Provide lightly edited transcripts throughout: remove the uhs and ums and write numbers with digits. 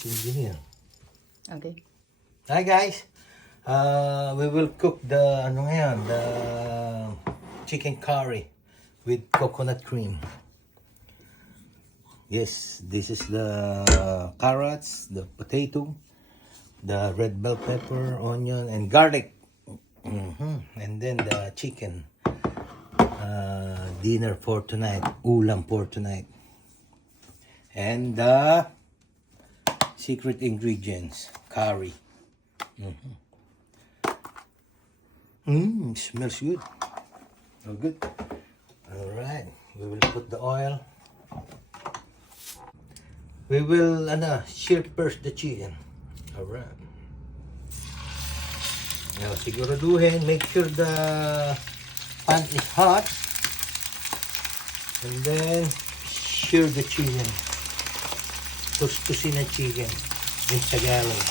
si engineer. Okay. Hi guys. We will cook the the chicken curry with coconut cream. Yes, this is the carrots, the potato, the red bell pepper, onion, and garlic. And then the chicken. Dinner for tonight, ulam for tonight. And the secret ingredients, curry. Smells good. Oh, good. All right, we will put the oil. We will sear first the chicken. All right. Now, siguraduhin, make sure the pan is hot. And then, sear the chicken. Tustusin ang chicken in Tagalog.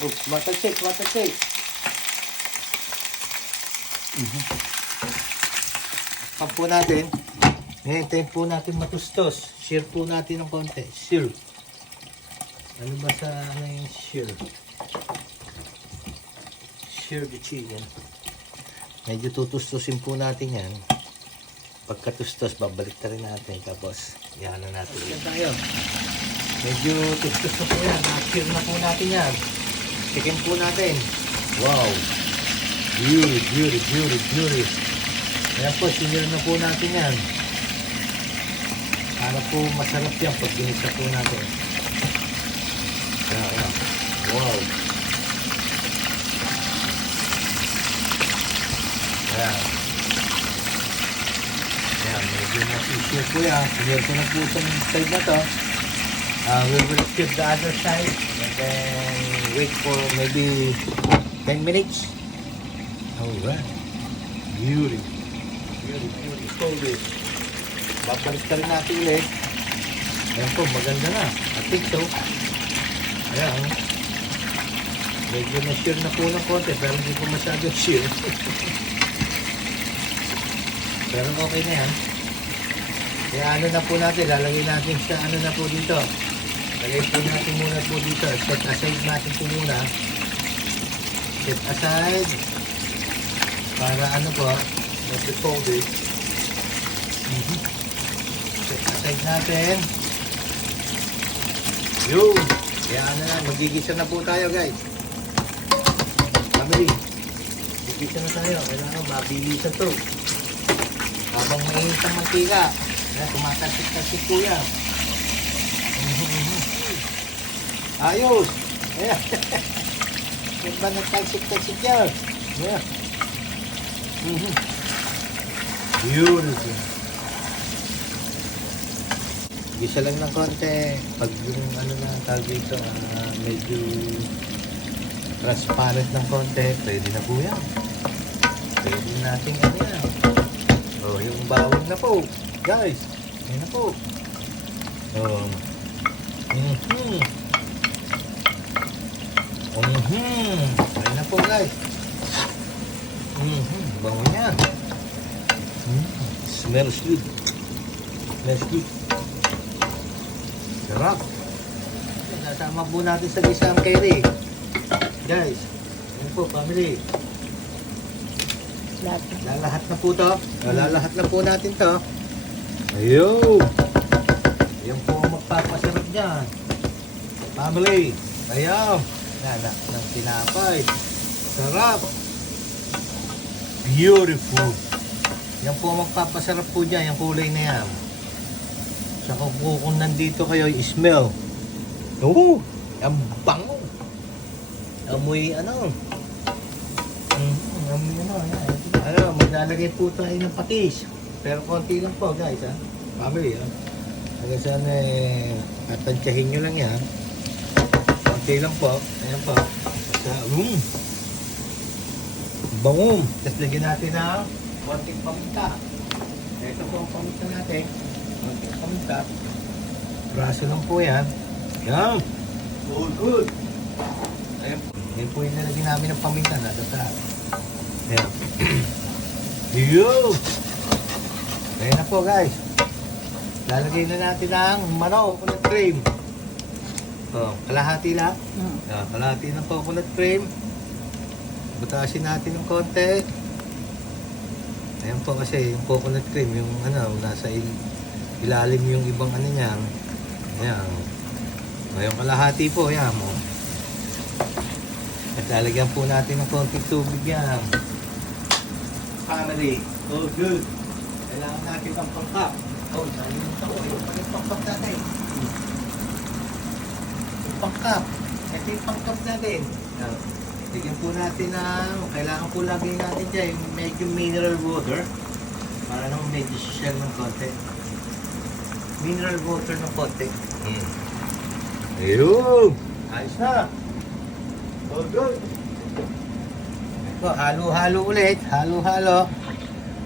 Oops, matasik. Pag po natin, hintayin po natin matustos. Sear po natin ng konti. Sear. Ano ba sa yung sear? Sear the chicken. Medyo tutustusin po natin yan. Pagkatustos, babalik na rin natin. Tapos, yan na natin. Yan tayo. Medyo tustos na po yan. Na-sear na po natin yan. Chicken po natin. Wow! Beauty. Ayan po, sinir na po natin yan. Para po masarap yan pag ginisa po natin. Ayan. Wow! Ayan, medyo na-sear po yan. Sinir ko na po sa side na to. We will skip the other side and then wait for maybe 10 minutes. Alright. Beauty. Babalik ka rin natin ulit. Ayan po, maganda na. I think so. Ayan. Medyo na-sear na po ng konti pero hindi po masyadong sear. Pero okay na yan. Kaya ano na po natin, lalagay natin sa ano na po dito. Lagay po natin muna po dito. Set aside natin po muna. Set aside. Para ano po, not to fold it. Set aside natin. Yun. Kaya ano na, magigisa na po tayo guys. Family. Magigisa na tayo. Kailangan mabilisan to. Habang mainit ang mantika. Kaya tumatasik-tasik po yan. Ayos! Ayan. Yan ba nagtalsik-tasik yan? Ayan. Beautiful. Gisa lang ng konti. Pag yung ano na tawag dito, medyo transparent ng konti, pwede na po yan. Pwede natin ano yan. Oh, yung bawang na po. Guys, ayun na po. Oh. Ayun na po guys. Bango niya. Smells good. Sarap. Nasama po natin sa gisang curry. Guys, ayun po family. Lalahat na po to. Lalahat na po natin to. Ayun. Yan po ang magpapasarap dyan. Family. Ayun. Nanak ng tinapay. Sarap. Beautiful. Yan po ang magpapasarap po dyan. Yung kulay na yan. Saka po kung nandito kayo, smell. Oo. Ang bango. Amoy ano. Amoy ano. Yan. Maglalagay po tayo ng patis. Pero konti lang po guys ha. Family ha. Hanggang sana tatansyahin nyo lang yan. Konti lang po. Ayan po. Bango. Tapos lagyan natin ng konting paminta. Ito po ang paminta natin. Konting paminta. Braso lang po yan. Yan. Good. Ayan po. Ayan po yung nalagyan namin ng paminta. Nasa taas. Ayan. Yo! Ayan na po guys. Lalagay na natin ang coconut cream. Kalahati lang. Kalahati ng coconut cream. Butasin natin ng konti. Ayan po kasi yung coconut cream, yung nasa ilalim yung ibang niya. Ayan. Ngayon kalahati po, ayan mo. At lalagyan po natin ng konting tubig yan. Family. Oh, good. Kailangan natin ang pangkap. Nalimutan ko. Yung pangkap natin. Yung pangkap. Ito yung pangkap natin. Bigyan po natin kailangan po lagyan natin dyan yung medyo mineral water. Para nang medyo shell ng konti. Mineral water ng konti. Ayun! Ayos na! Oh, good! Ito, halo-halo ulit. Halo-halo.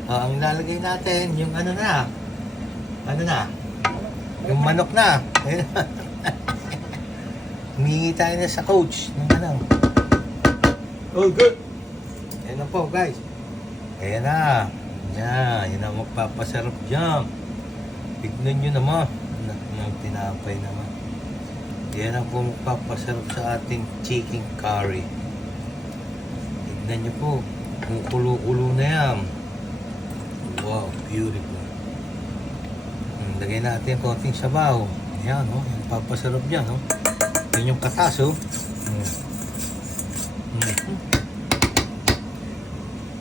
Ang lalagay natin, yung na. Yung manok na. Humingi tayo na sa coach. Oh, good! Ayan na po, guys. Ayan na. Yan ang magpapasarap dyan. Tignan nyo naman. Yung tinapay naman. Yan ang po magpapasarap sa ating chicken curry. Tignan nyo po. Kukulo-kulo na yan. Wow, beautiful. Lagay natin konting sabaw. Yan, papasarap dyan. Yan yung katas,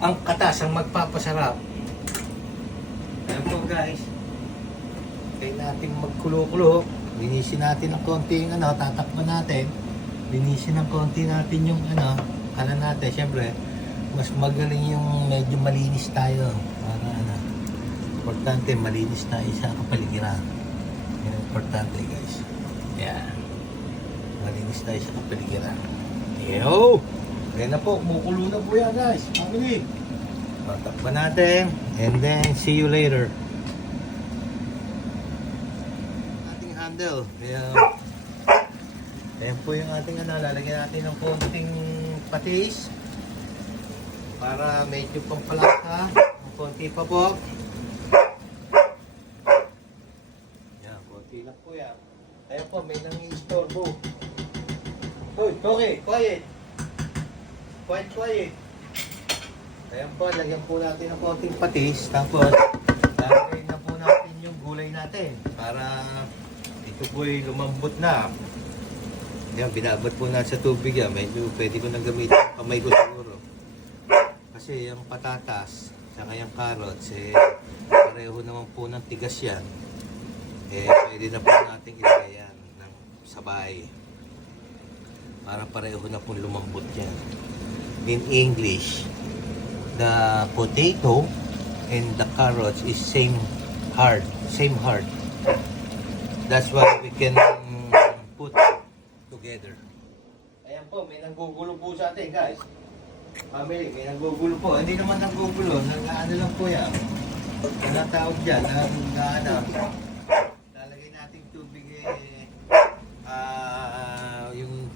Ang katas ang magpapasarap. Ayan po guys. Kaya natin magkulo-kulo. Linisin natin ng konti yung tatakpan natin. Linisin ng konti natin yung natin. Siyempre, mas magaling yung medyo malinis tayo. Para importante, malinis tayo sa kapaligiran. Yan importante guys. Yan. Malinis tayo sa kapaligiran. Yo! Kaya na po, kumukulo na po yan guys. Family. Tatakpan natin. And then, see you later. Ating handle. Ayan po yung ating lalagyan natin ng konting patis. Para medyo pampalasa. Konti pa po. Yan, konti lang po yan. Ayan po, may nang-i-storbo. Hoy, okay, quiet. Quiet. Ayan po, lagyan po natin ng konting patis. Tapos, lalagay na po natin yung gulay natin. Para ito po'y lumambot na. Yan, binabad po natin sa tubig yan. Medyo pwede ko nang gamitin ang kamay ko siguro. Kasi yung patatas, saka yung carrots, pareho naman po ng tigas yan. Pwede na po natin ilagay yan ng sabay. Para pareho na po lumambot yan. In English, the potato and the carrots is same hard. That's why we can put together. Ayan po, may nanggugulo po sa atin guys. Family, may nanggugulo po. Hindi naman nanggugulo, ano lang po yan. Ano tawag dyan? Lalagay natin tubig yung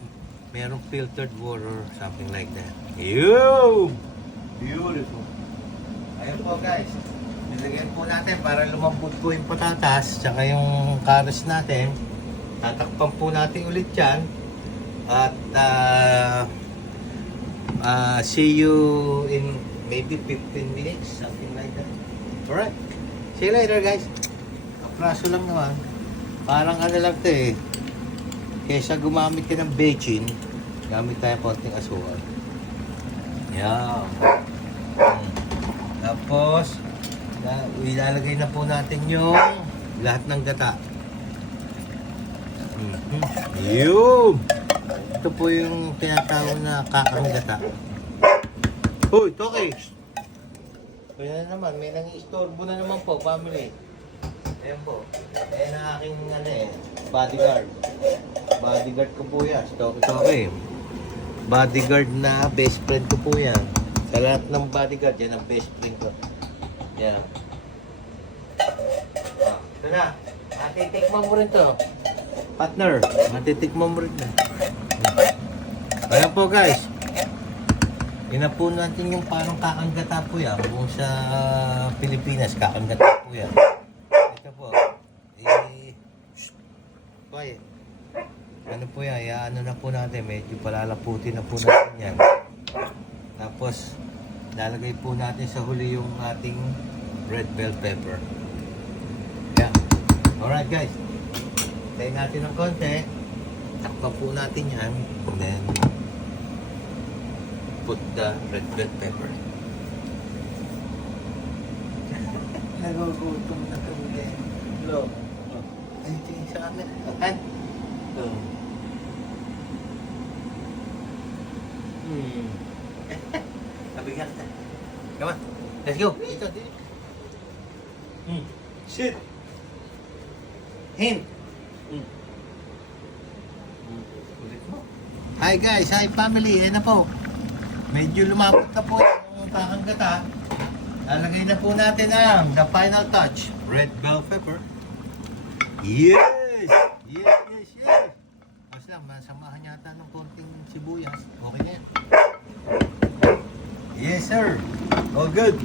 merong filtered water, something like that. Yo! Beautiful. Ayan po guys. Nilagyan po natin para lumambot po yung patatas tsaka yung carrots natin. Tatakpan po natin ulit yan. At see you in maybe 15 minutes, something like that. Alright. See you later guys. Kapraso lang naman. Parang lang ito Kesa gumamit ka ng bechin, gamit tayo konting asukal. Yan. Tapos, ilalagay na po natin yung lahat ng gata. Yun! Ito po yung tinatawag na kakang gata. Uy, Toki! Kaya naman, may nang-istorbo na naman po, family. Ayan po. Ayan ang aking bodyguard. Bodyguard ko po yan. Toki. Bodyguard na best friend ko po yan. Sa lahat ng bodyguard, yan ang best friend ko. Yan. Ito na. Matitikman mo rin to. Partner, matitikman mo rin na. Ayan po guys. Inapo natin yung parang kakanggata po yan. Kung sa Pilipinas, kakanggata po yan. Ito po. Quiet. Ano po yan? Ano na po natin. Medyo palalaputin na po natin yan. Tapos, lalagay po natin sa huli yung ating red bell pepper. Yan. Alright guys. Tayo natin ng konti. Takpa po natin yan. And then, put the red bell pepper. Nagugutom na kami. Lo. Ay, tingin sa amin. Han? Lo. Kabigat na. Come on. Let's go. Dito, dito. Shit. Hin. Hi guys, hi family. Ayan na po. Medyo lumapot na po yung kakanggata. Lalagay na po natin ang the final touch. Red bell pepper. Yes! Yes, yes, yes! Basta masamahan yata ng konting sibuyas. Okay na yan. Yes, sir. All good.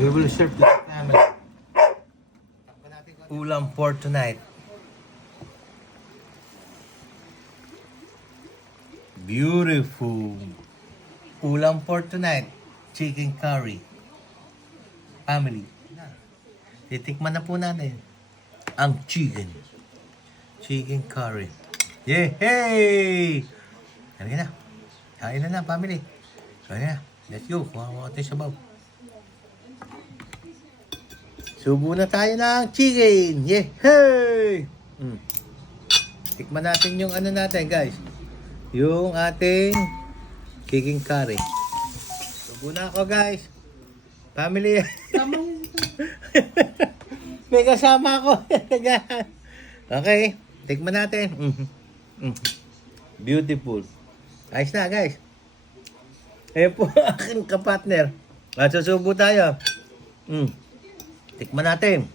We will serve to the family. Ulam for tonight. Beautiful. Ulam for tonight. Chicken curry. Family. Titikman na po natin ang chicken. Chicken curry. Yay! Halika na. Kain na, family. Halika na. Let's go. Kuha mo natin sabaw. Subo na tayo ng chicken. Yay! Tikman natin yung ano natin, guys. Yung ating chicken curry. Subo na ako, guys. Family. May kasama ako. Okay. Tikman natin. Beautiful. Ayos na, guys. Ayan po aking kapartner. At susubo tayo. Tikman natin.